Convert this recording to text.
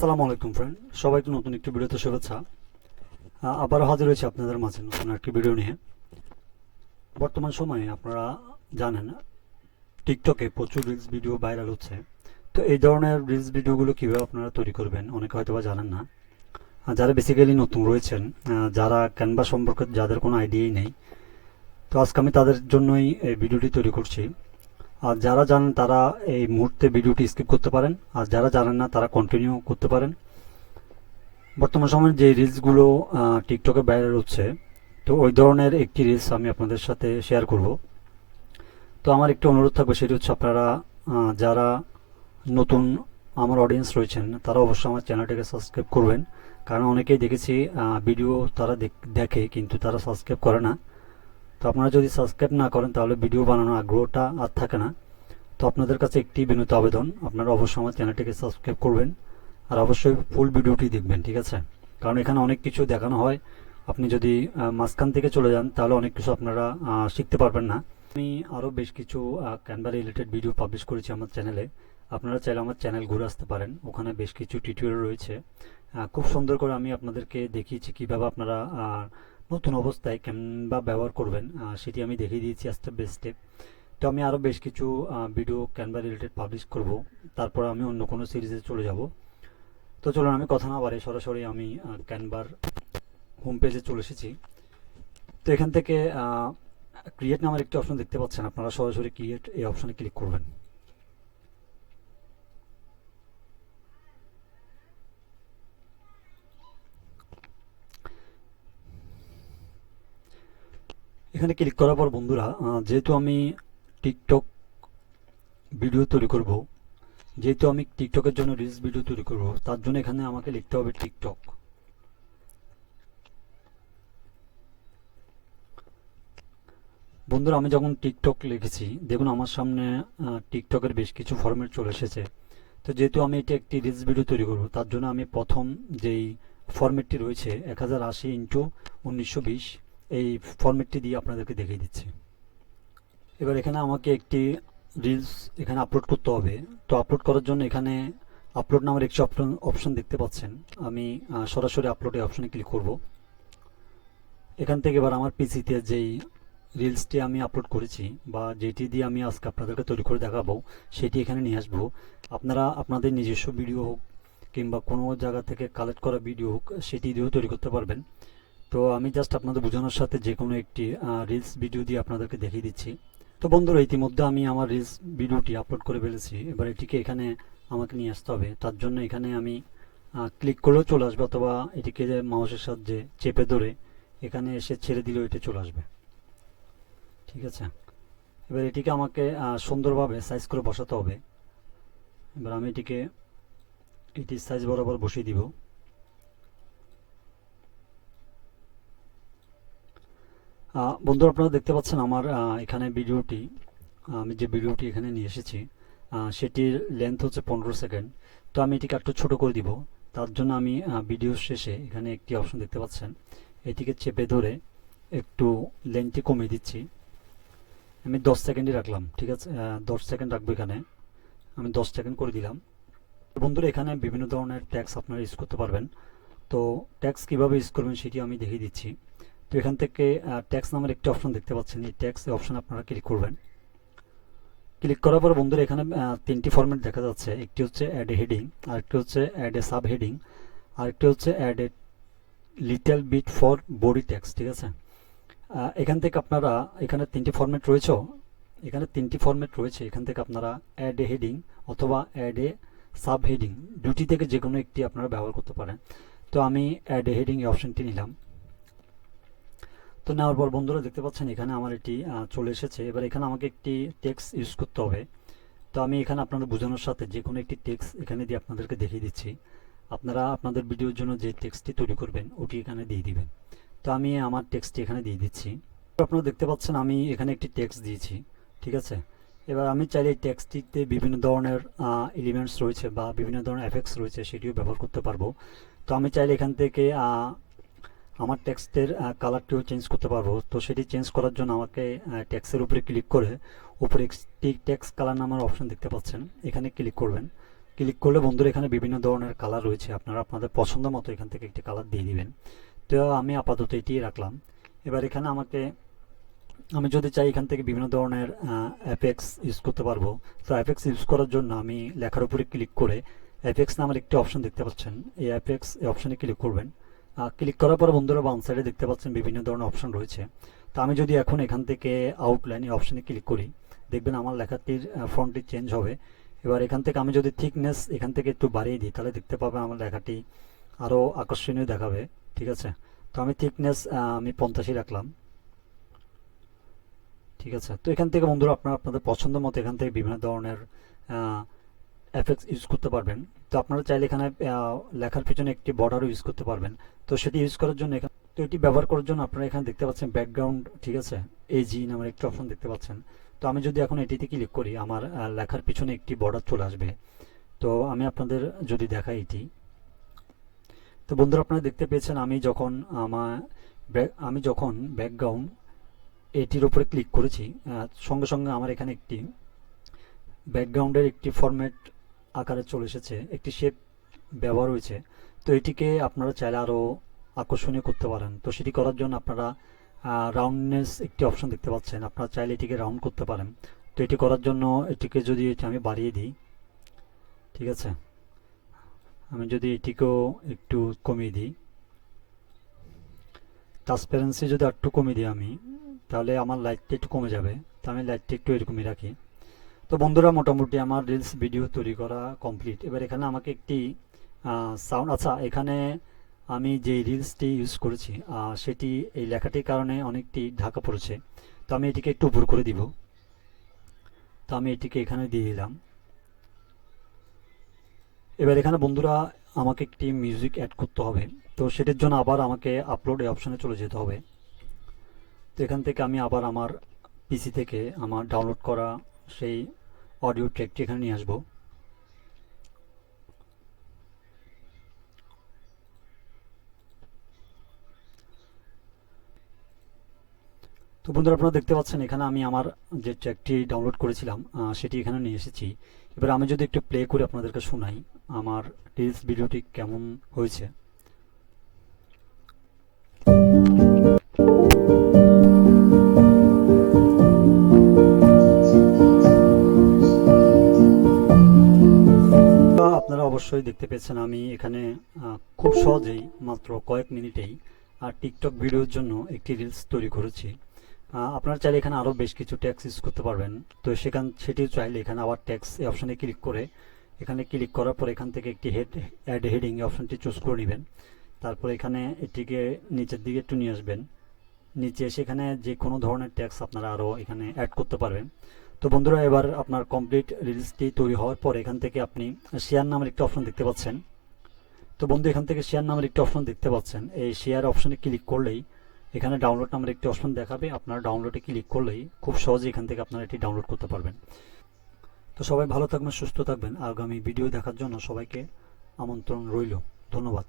আসসালামু আলাইকুম ফ্রেন্ড, সবাইকে নতুন একটি ভিডিওতে শুভেচ্ছা। আবারও হাজির হয়েছে আপনাদের মাঝে নতুন একটি ভিডিও নিয়ে। বর্তমান সময়ে আপনারা জানেন টিকটকে প্রচুর রিলস ভিডিও ভাইরাল হচ্ছে। তো এই ধরনের রিলস ভিডিওগুলো কীভাবে আপনারা তৈরি করবেন অনেকে হয়তো বা জানেন না। যারা বেসিক্যালি নতুন রয়েছেন, যারা ক্যানভা সম্পর্কে যাদের কোনো আইডিয়াই নেই, তো আজকে আমি তাদের জন্যই এই ভিডিওটি তৈরি করছি। আর যারা জানেন তারা এই মুহূর্তে ভিডিওটি স্কিপ করতে পারেন, আর যারা জানেন না তারা কন্টিনিউ করতে পারেন। বর্তমান সময়ে যে রিলসগুলো টিকটকে ভাইরাল হচ্ছে, তো ওই ধরনের একটি রিলস আমি আপনাদের সাথে শেয়ার করব। তো আমার একটি অনুরোধ থাকবে, সেটি হচ্ছে আপনারা যারা নতুন আমার অডিয়েন্স রয়েছেন তারা অবশ্যই আমার চ্যানেলটাকে সাবস্ক্রাইব করবেন। কারণ অনেকেই দেখেছি ভিডিও তারা দেখে কিন্তু তারা সাবস্ক্রাইব করে না। তো আপনারা যদি সাবস্ক্রাইব না করেন তাহলে ভিডিও বানানোর আগ্রহটা আর থাকে না। তো আপনাদের কাছে একটি বিনীত আবেদন, আপনারা অবশ্যই আমার চ্যানেলটিকে সাবস্ক্রাইব করবেন আর অবশ্যই ফুল ভিডিওটি দেখবেন, ঠিক আছে? কারণ এখানে অনেক কিছু দেখানো হয়, আপনি যদি মাঝখান থেকে চলে যান তাহলে অনেক কিছু আপনারা শিখতে পারবেন না। আমি আরও বেশ কিছু ক্যানভা রিলেটেড ভিডিও পাবলিশ করেছি আমার চ্যানেলে। আপনারা চাইলে আমার চ্যানেল ঘুরে আসতে পারেন, ওখানে বেশ কিছু টিউটোরিয়াল রয়েছে। খুব সুন্দর করে আমি আপনাদেরকে দেখিয়েছি কীভাবে আপনারা নতুন অবস্থায় ক্যানভা ব্যবহার করবেন, সেটি আমি দেখিয়ে দিয়েছি স্টেপ বাই স্টেপ। তো আমি আরও বেশ কিছু ভিডিও ক্যানভা রিলেটেড পাবলিশ করব, তারপর আমি অন্য কোনো সিরিজে চলে যাব। তো চলুন আমি কথা না বাড়িয়ে সরাসরি আমি ক্যানভার হোম পেজে চলে এসেছি। তো এখান থেকে ক্রিয়েট নামের একটি অপশন দেখতে পাচ্ছেন, আপনারা সরাসরি ক্রিয়েট এই অপশনে ক্লিক করবেন। এখানে ক্লিক করার পর বন্ধুরা, যেহেতু আমি টিকটক ভিডিও তৈরি করব, যেহেতু আমি টিকটকের জন্য রিলস ভিডিও তৈরি করব, তার জন্য এখানে আমাকে লিখতে হবে টিকটক। বন্ধুরা, আমি যখন টিকটক লিখেছি দেখুন আমার সামনে টিকটকের বেশ কিছু ফরম্যাট চলে এসেছে। তো যেহেতু আমি এটা একটি রিলস ভিডিও তৈরি করব, তার জন্য আমি প্রথম যেই ফরম্যাটটি রয়েছে 1080x1920, এই ফরম্যাটটি দিয়ে আপনাদেরকে দেখিয়ে দিচ্ছি। এবার এখানে আমাকে একটি রিলস এখানে আপলোড করতে হবে। তো আপলোড করার জন্য এখানে আপলোড নামের একটি অপশন দেখতে পাচ্ছেন। আমি সরাসরি আপলোড এই অপশনে ক্লিক করব। এখান থেকে এবার আমার পিসিতে যেই রিলসটি আমি আপলোড করেছি বা যেটি দিয়ে আমি আজকে আপনাদেরকে তৈরি করে দেখাবো, সেটি এখানে নিয়ে আসবো। আপনারা আপনাদের নিজস্ব ভিডিও হোক কিংবা কোনো জায়গা থেকে কালেক্ট করা ভিডিও হোক, সেটি দিয়েও তৈরি করতে পারবেন। তো আমি জাস্ট আপনাদের বোঝানোর সাথে যে কোনো একটি রিলস ভিডিও দিয়ে আপনাদেরকে দেখিয়ে দিচ্ছি। তো বন্ধুরা, ইতিমধ্যে আমি আমার রিলস ভিডিওটি আপলোড করে ফেলেছি। এবার এটিকে এখানে আমাকে নিয়ে আসতে হবে। তার জন্য এখানে আমি ক্লিক করলেও চলে আসবে, অথবা এটিকে মাউসের সাহায্যে চেপে ধরে এখানে এসে ছেড়ে দিলেও এটি চলে আসবে, ঠিক আছে? এবার এটিকে আমাকে সুন্দরভাবে সাইজ করে বসাতে হবে। এবার আমি এটির সাইজ বরাবর বসিয়ে দিব। বন্ধুরা, আপনারা দেখতে পাচ্ছেন আমার এখানে ভিডিওটি, আমি যে ভিডিওটি এখানে নিয়ে এসেছি সেটির লেন্থ হচ্ছে 15 সেকেন্ড। তো আমি এটিকে একটু ছোট করে দিব। তার জন্য আমি ভিডিও শেষে এখানে একটি অপশন দেখতে পাচ্ছেন, এটিকে চেপে ধরে একটু লেন্থটি কমিয়ে দিচ্ছি। আমি 10 সেকেন্ডই রাখলাম, ঠিক আছে? 10 সেকেন্ড রাখবো এখানে, আমি 10 সেকেন্ড করে দিলাম। বন্ধুরা, এখানে বিভিন্ন ধরনের ট্যাক্স আপনারা ইউজ করতে পারবেন। তো ট্যাক্স কীভাবে ইউজ করবেন সেটি আমি দেখিয়ে দিচ্ছি। তো এখান থেকে ট্যাক্স নামের একটি অপশন দেখতে পাচ্ছেন, এই ট্যাক্স অপশন আপনারা ক্লিক করবেন। ক্লিক করার পর বন্ধুরা এখানে তিনটি ফরম্যাট দেখা যাচ্ছে। একটি হচ্ছে অ্যাড এ হেডিং, আরেকটি হচ্ছে অ্যাড এ সাব হেডিং, আরেকটি হচ্ছে add a little bit for body text, ঠিক আছে? এখান থেকে আপনারা, এখানে তিনটি ফরম্যাট রয়েছে, এখান থেকে আপনারা অ্যাড এ হেডিং অথবা অ্যাড এ সাব হেডিং দুটি থেকে যে কোনো একটি আপনারা ব্যবহার করতে পারেন। তো আমি অ্যাড এ হেডিং এই অপশনটি নিলাম। তো নেওয়ার পর বন্ধুরা দেখতে পাচ্ছেন এখানে আমার এটি চলে এসেছে। এবার এখানে আমাকে একটি টেক্সট ইউজ করতে হবে। তো আমি এখানে আপনাদের বোঝানোর সাথে যে কোনো একটি টেক্সট এখানে দিয়ে আপনাদেরকে দেখিয়ে দিচ্ছি। আপনারা আপনাদের ভিডিওর জন্য যে টেক্সটটি তৈরি করবেন ওটি এখানে দিয়ে দিবেন। তো আমি আমার টেক্সটটি এখানে দিয়ে দিচ্ছি। আপনারা দেখতে পাচ্ছেন আমি এখানে একটি টেক্সট দিয়েছি, ঠিক আছে? এবার আমি চাইলে এই টেক্সটটিতে বিভিন্ন ধরনের এলিমেন্টস রয়েছে বা বিভিন্ন ধরনের এফেক্টস রয়েছে, সেটিও ব্যবহার করতে পারবো। তো আমি চাইলে এখান থেকে আমার টেক্সটের কালারটিও চেঞ্জ করতে পারবো। তো সেটি চেঞ্জ করার জন্য আমাকে টেক্সটের উপরে ক্লিক করে উপরে একটি টেক্সট কালার নামের অপশন দেখতে পাচ্ছেন, এখানে ক্লিক করবেন। ক্লিক করলে বন্ধুরা এখানে বিভিন্ন ধরনের কালার রয়েছে, আপনারা আপনাদের পছন্দ মতো এখান থেকে একটি কালার দিয়ে দিবেন। তো আমি আপাতত এটি রাখলাম। এবার এখানে আমি যদি চাই এখান থেকে বিভিন্ন ধরনের এফেক্টস ইউজ করতে পারবো। তো এফেক্টস ইউজ করার জন্য আমি লেখার উপরে ক্লিক করে এফেক্টস নামের একটি অপশন দেখতে পাচ্ছেন, এই এফেক্টস এই অপশনে ক্লিক করবেন। ক্লিক করার পরে বন্ধুরা বাম সাইডে দেখতে পাচ্ছেন বিভিন্ন ধরনের অপশন রয়েছে। তো আমি যদি এখন এখান থেকে আউটলাইন এই অপশনে ক্লিক করি, দেখবেন আমার লেখাটির ফন্টটি চেঞ্জ হবে। এবার এখান থেকে আমি যদি থিকনেস এখান থেকে একটু বাড়িয়ে দিই, তাহলে দেখতে পাবেন আমার লেখাটি আরও আকর্ষণীয় দেখাবে। ঠিক আছে, তো আমি থিকনেস আমি 50 রাখলাম। ঠিক আছে, তো এখান থেকে বন্ধুরা আপনারা আপনাদের পছন্দ মতো এখান থেকে বিভিন্ন ধরনের এফেক্টস ইউজ করতে পারবেন। তো আপনারা চাইলে এখানে লেখার পিছনে একটি বর্ডারও ইউজ করতে পারবেন। তো সেটি ইউজ করার জন্য তো এটি ব্যবহার করার জন্য আপনারা এখানে দেখতে পাচ্ছেন ব্যাকগ্রাউন্ড, ঠিক আছে, এজি নামের একটি অপশন দেখতে পাচ্ছেন। তো আমি যদি এখন এটিতে ক্লিক করি, আমার লেখার পিছনে একটি বর্ডার চলে আসবে। তো আমি আপনাদের যদি দেখাই এটি, তো বন্ধুরা আপনারা দেখতে পেয়েছেন আমি যখন ব্যাকগ্রাউন্ড এটির উপরে ক্লিক করেছি, সঙ্গে সঙ্গে আমার এখানে একটি ব্যাকগ্রাউন্ডের একটি ফরম্যাট আকারে চলে এসেছে, একটি শেপ ব্যবহার হয়েছে। তো এটিকে আপনারা চাইলে আরও আকর্ষণীয় করতে পারেন। তো সেটি করার জন্য আপনারা রাউন্ডনেস একটি অপশন দেখতে পাচ্ছেন, আপনারা চাইলে এটিকে রাউন্ড করতে পারেন। তো এটি করার জন্য এটিকে যদি আমি বাড়িয়ে দিই, ঠিক আছে, আমি যদি এটিকেও একটু কমিয়ে দিই, ট্রান্সপারেন্সি যদি একটু কমিয়ে দিই আমি, তাহলে আমার লাইটটা একটু কমে যাবে। তো আমি লাইটটা একটু এরকমই রাখি। তো বন্ধুরা মোটামুটি আমার রিলস ভিডিও তৈরি করা কমপ্লিট। এবার এখানে আমাকে একটি সাউন্ড, আচ্ছা এখানে আমি যে রিলসটি ইউজ করেছি সেটি এই লেখাটির কারণে অনেকটি ঢাকা পড়েছে। তো আমি এটিকে একটু উপর করে দিব। তো আমি এটিকে এখানে দিয়ে দিলাম। এবার এখানে বন্ধুরা আমাকে একটি মিউজিক অ্যাড করতে হবে। তো সেটির জন্য আবার আমাকে আপলোড এই অপশনে চলে যেতে হবে। তো এখান থেকে আমি আবার আমার পিসি থেকে আমার ডাউনলোড করা সেই অডিও ট্র্যাকটি এখানে নিয়ে আসবো। তো বন্ধুরা আপনারা দেখতে পাচ্ছেন এখানে আমি আমার যে ট্র্যাকটি ডাউনলোড করেছিলাম সেটি এখানে নিয়ে এসেছি। এবার আমি যদি একটু প্লে করে আপনাদেরকে শোনাই আমার রিলস ভিডিওটি কেমন হয়েছে। আপনারা অবশ্যই দেখতে পেয়েছেন আমি এখানে খুব সহজেই মাত্র কয়েক মিনিটেই টিকটক ভিডিওর জন্য একটি রিলস তৈরি করেছি। আপনারা চাইলে এখানে আরও বেশ কিছু ট্যাক্স ইউজ করতে পারবেন। তো সেটি চাইলে এখানে আবার ট্যাক্স এই অপশানে ক্লিক করে এখানে ক্লিক করার পর এখান থেকে একটি অ্যাড হেডিং এই অপশানটি চুজ করে নেবেন। তারপর এখানে এটিকে নিচের দিকে একটু নিয়ে আসবেন, নিচে সেখানে যে কোনো ধরনের ট্যাক্স আপনারা আরও এখানে অ্যাড করতে পারবেন। তো বন্ধুরা এবার আপনার কমপ্লিট রিলসটি তৈরি হওয়ার পর এখান থেকে আপনি শেয়ার নামের একটি অপশন দেখতে পাচ্ছেন। তো বন্ধু এখান থেকে শেয়ার নামের একটি অপশন দেখতে পাচ্ছেন, এই শেয়ার অপশনে ক্লিক করলেই এখানে ডাউনলোড নামের একটি অপশন দেখাবে। আপনারা ডাউনলোডে ক্লিক করলেই খুব সহজে এখান থেকে আপনারা এটি ডাউনলোড করতে পারবেন। তো সবাই ভালো থাকবেন, সুস্থ থাকবেন। আগামী ভিডিও দেখার জন্য সবাইকে আমন্ত্রণ রইল। ধন্যবাদ।